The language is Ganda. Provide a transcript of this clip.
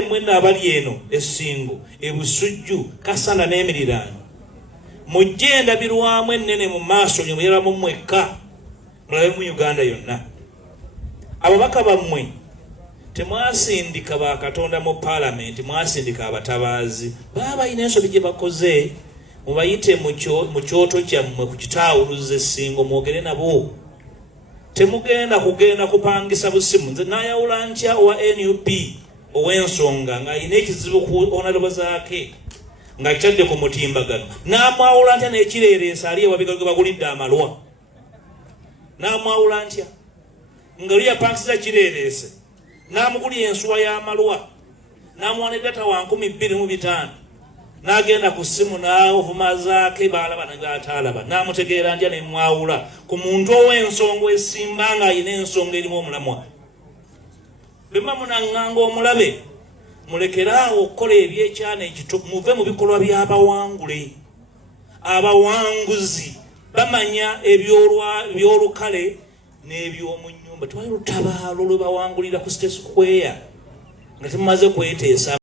Mwena abali eno essingo ebusujju kasana n'emirirano mujjenda birwamu ennene mu maaso nyumira mu mwekka mulabe mu Uganda yonna ababaka bammwe temwasindika ba Katonda mu parliament mwasindika abatabaazi baba ina ensobi gye bakoze mubayite mu kyoto kyammwe ku kitawuluze essingo mwogere nabo temugenda kugenda kupangisa busimu nze nayawula ntya owa NUP owensonga nga ine ekizibu ku onalaba zaake nga kitadde ku mutimbagano namwawula ntya n'ekireereesa ali ewabigaga bagulidde amalwa namwawula ntya nga liya pankisiza kireereese namugulya ensuwa y'amalwa namwana eddata wa 25,000 n'agenda ku ssimu n'ovuma zaake baalaba nagataalaba namutegeera ntya nemwawula ku muntu ow'ensonga esimba nga ayina ensonga erimu omulamwa bema munanganga omulabe mulekeraawo okukola ebyekyana ekito muve mu bikolwa by'abawangule abawanguzi bamanya ebyolukale n'ebyomu nnyumba tewali lutabaalo lwe bawangulira ku State Square nga temumaze kweteesa